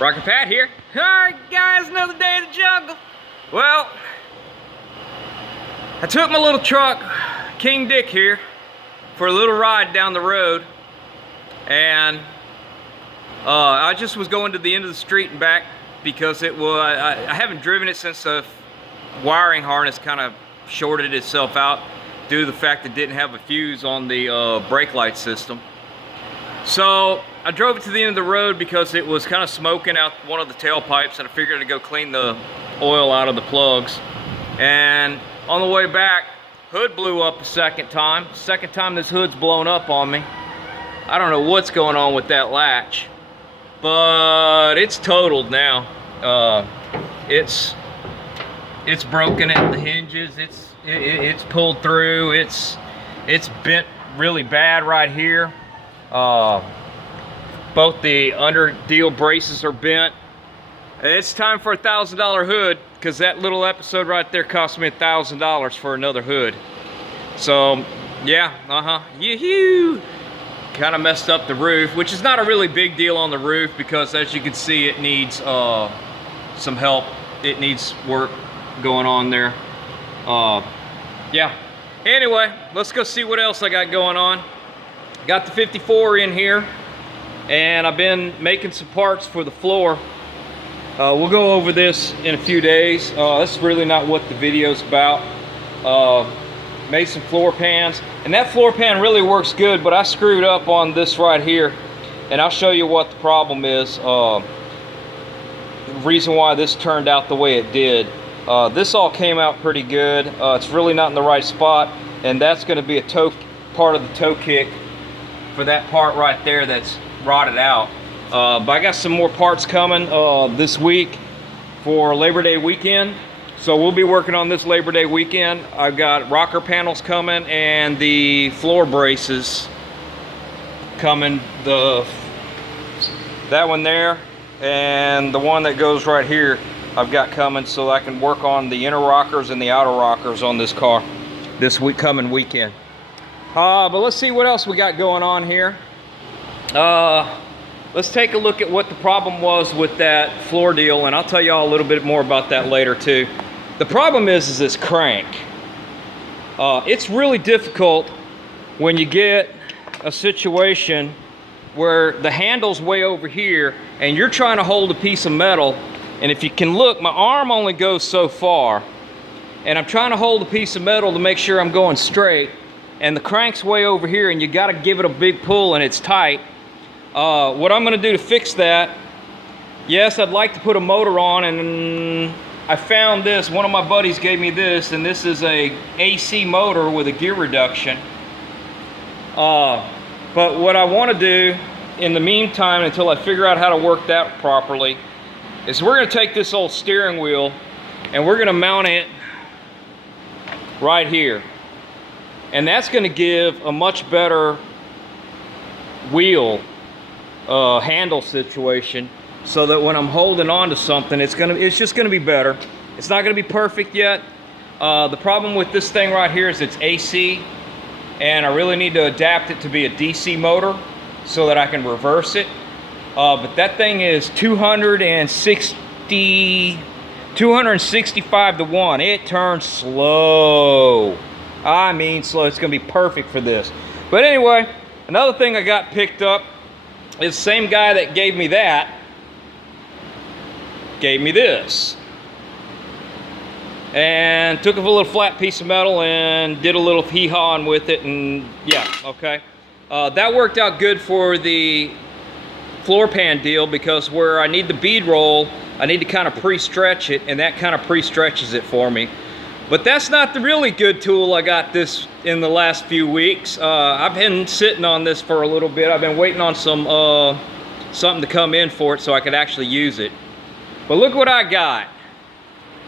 Rocket Pat here. Alright guys, another day in the jungle. Well, I took my little truck, King Dick here, for a little ride down the road. And I just was going to the end of the street and back because it was, I haven't driven it since the wiring harness kind of shorted itself out due to the fact that it didn't have a fuse on the brake light system. So I drove it to the end of the road because it was kind of smoking out one of the tailpipes, and I figured to go clean the oil out of the plugs. And on the way back, hood blew up a second time. Second time this hood's blown up on me. I don't know what's going on with that latch, but it's totaled now. It's broken at the hinges. It's pulled through. It's bent really bad right here. Both the under deal braces are bent. It's time for a $1,000 hood, because that little episode right there cost me $1,000 for another hood. So yeah, yoo-hoo! Kind of messed up the roof, which is not a really big deal on the roof because, as you can see, it needs some help. It needs work going on there. Yeah. Anyway, let's go see what else I got going on. Got the 54 in here, and I've been making some parts for the floor. We'll go over this in a few days. That's really not what the video's about. Made some floor pans, and that floor pan really works good, but I screwed up on this right here, and I'll show you what the problem is. The reason why this turned out the way it did. This all came out pretty good. It's really not in the right spot, and that's going to be a toe part of the toe kick for that part right there that's rotted out. But I got some more parts coming this week for Labor Day weekend. So we'll be working on this Labor Day weekend. I've got rocker panels coming and the floor braces coming. That one there and the one that goes right here I've got coming, so I can work on the inner rockers and the outer rockers on this car this coming weekend. But let's see what else we got going on here. Let's take a look at what the problem was with that floor deal, and I'll tell y'all a little bit more about that later too. The problem is this crank. It's really difficult when you get a situation where the handle's way over here and you're trying to hold a piece of metal, and if you can look, my arm only goes so far, and I'm trying to hold a piece of metal to make sure I'm going straight, and the crank's way over here, and you got to give it a big pull and it's tight. What I'm going to do to fix that, yes, I'd like to put a motor on, and I found this. One of my buddies gave me this, and this is a AC motor with a gear reduction. But what I want to do in the meantime, until I figure out how to work that properly, is we're going to take this old steering wheel and we're going to mount it right here. And that's going to give a much better wheel handle situation, so that when I'm holding on to something, it's just going to be better. It's not going to be perfect yet. The problem with this thing right here is it's AC, and I really need to adapt it to be a DC motor so that I can reverse it. But that thing is 265 to 1. It turns slow. I mean slow. It's going to be perfect for this. But anyway, another thing I got picked up is the same guy that gave me that gave me this, and took a little flat piece of metal and did a little hee-hawing with it, and yeah, okay. That worked out good for the floor pan deal, because where I need the bead roll, I need to kind of pre-stretch it, and that kind of pre-stretches it for me. But that's not the really good tool I got this in the last few weeks. I've been sitting on this for a little bit. I've been waiting on something to come in for it so I could actually use it. But look what I got.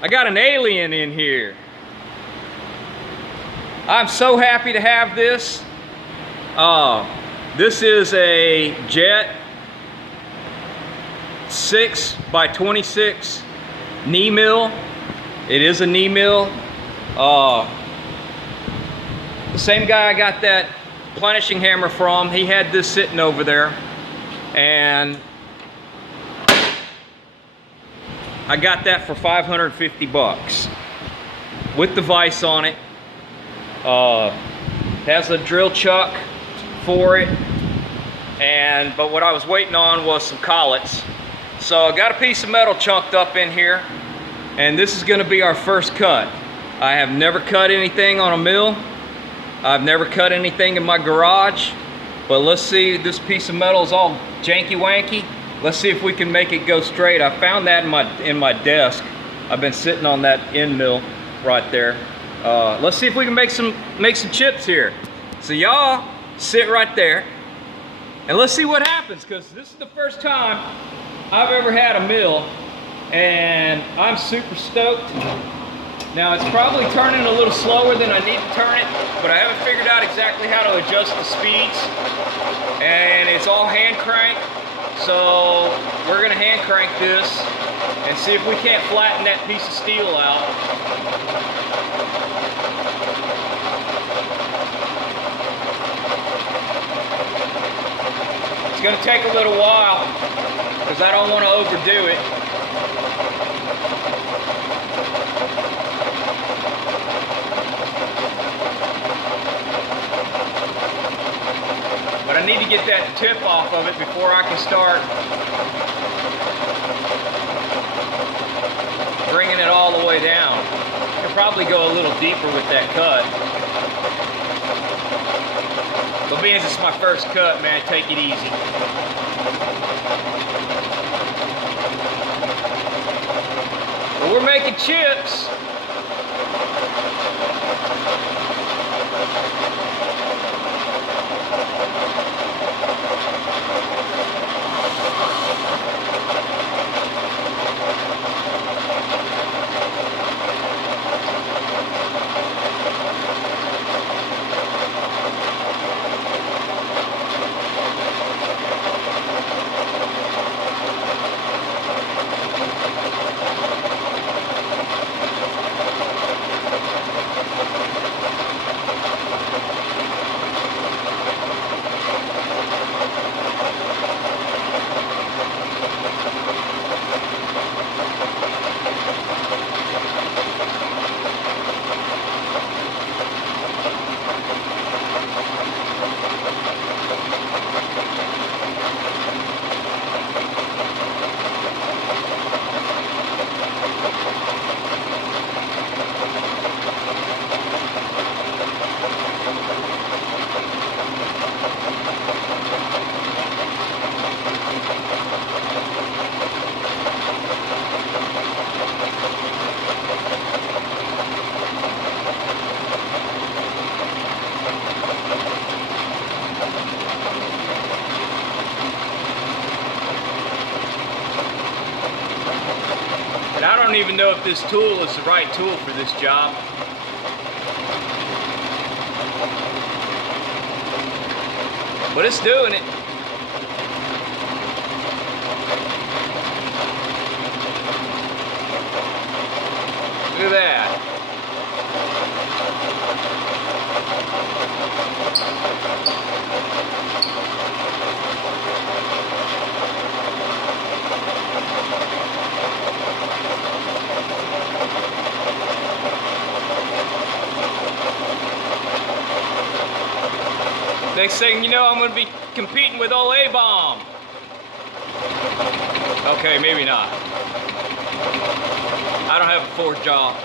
I got an alien in here. I'm so happy to have this. This is a Jet 6x26 knee mill. It is a knee mill. The same guy I got that plenishing hammer from, he had this sitting over there, and I got that for 550 bucks with the vise on it. Has a drill chuck for it, but what I was waiting on was some collets. So I got a piece of metal chunked up in here, and this is going to be our first cut. I have never cut anything on a mill. I've never cut anything in my garage, but let's see. This piece of metal is all janky wanky. Let's see if we can make it go straight. I found that in my desk. I've been sitting on that end mill right there. Let's see if we can make some chips here. So y'all sit right there and let's see what happens, because this is the first time I've ever had a mill, and I'm super stoked. Now it's probably turning a little slower than I need to turn it, but I haven't figured out exactly how to adjust the speeds. And it's all hand crank, so we're gonna hand crank this and see if we can't flatten that piece of steel out. It's gonna take a little while because I don't want to overdo it. But I need to get that tip off of it before I can start bringing it all the way down. I could probably go a little deeper with that cut. But being it's my first cut, man, take it easy. But we're making chips. And I don't even know if this tool is the right tool for this job. But it's doing it. Look at that. Next thing you know, I'm going to be competing with old A-Bomb. Okay, maybe not. I don't have a forged jaw.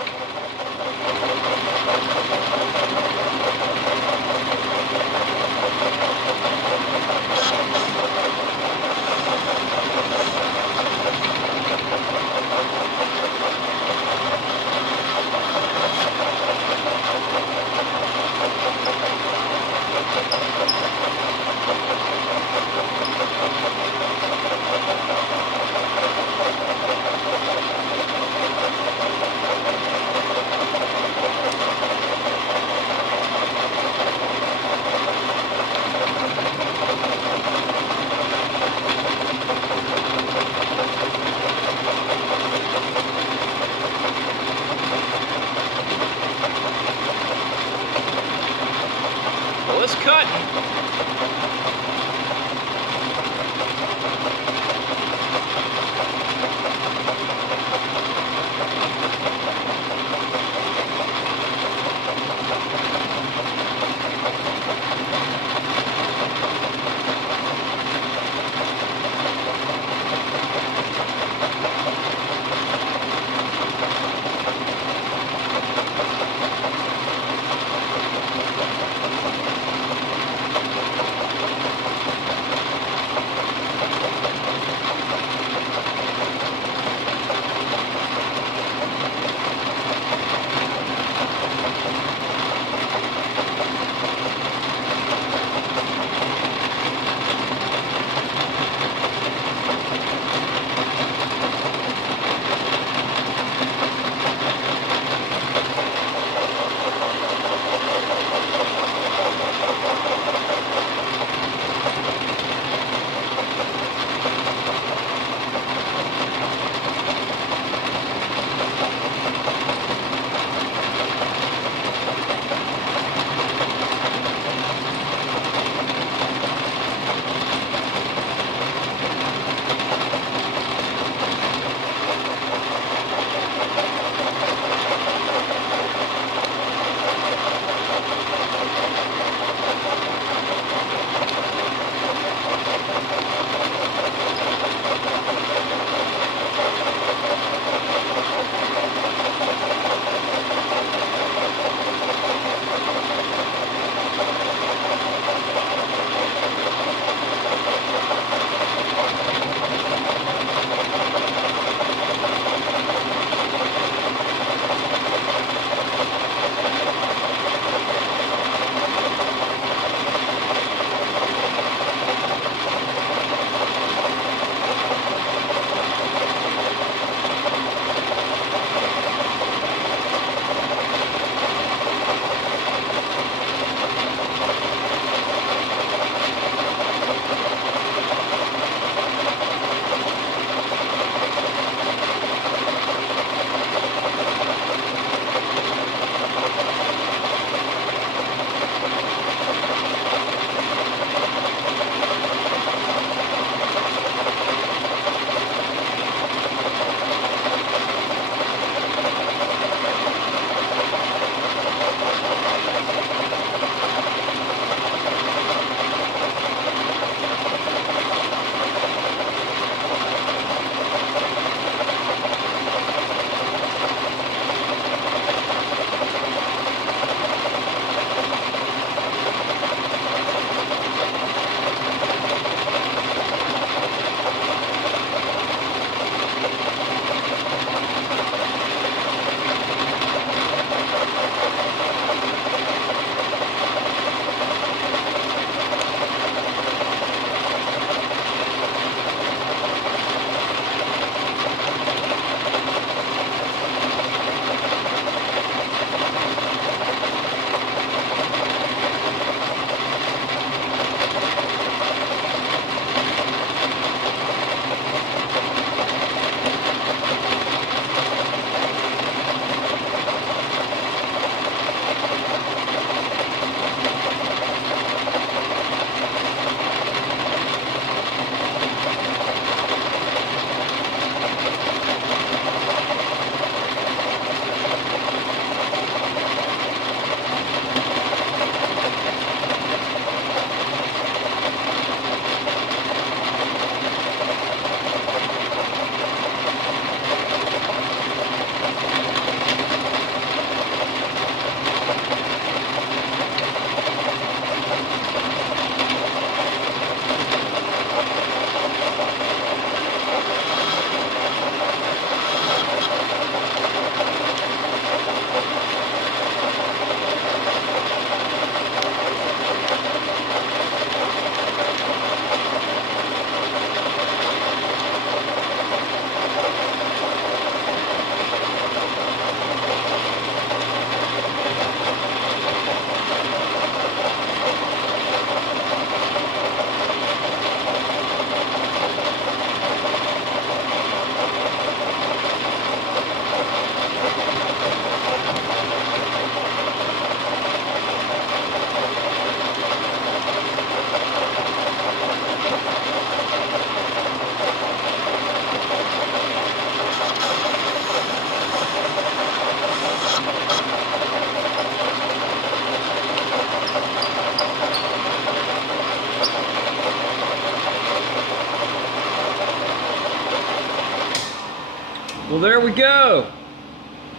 Well, there we go.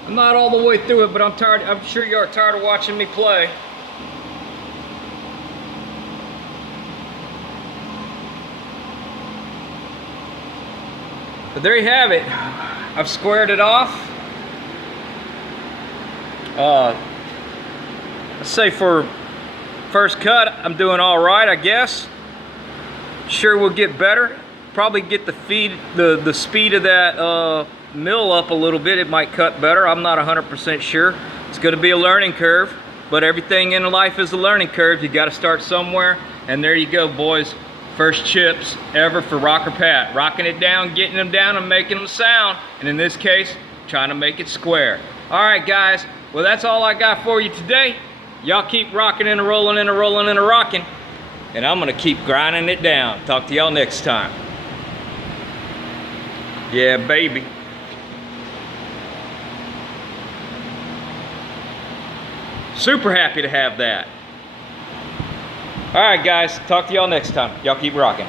I'm not all the way through it, but I'm tired. I'm sure you are tired of watching me play. But there you have it. I've squared it off. Let's say for first cut, I'm doing all right, I guess. Sure, we'll get better. Probably get the speed of that mill up a little bit. It might cut better. I'm not 100% sure. It's going to be a learning curve, but everything in life is a learning curve. You got to start somewhere, and there you go, boys. First chips ever for Rocker Pat. Rocking it down, getting them down, and making them sound. And in this case, trying to make it square. All right, guys. Well, that's all I got for you today. Y'all keep rocking and rolling and rolling and rocking. And I'm going to keep grinding it down. Talk to y'all next time. Yeah, baby. Super happy to have that. All right, guys. Talk to y'all next time. Y'all keep rocking.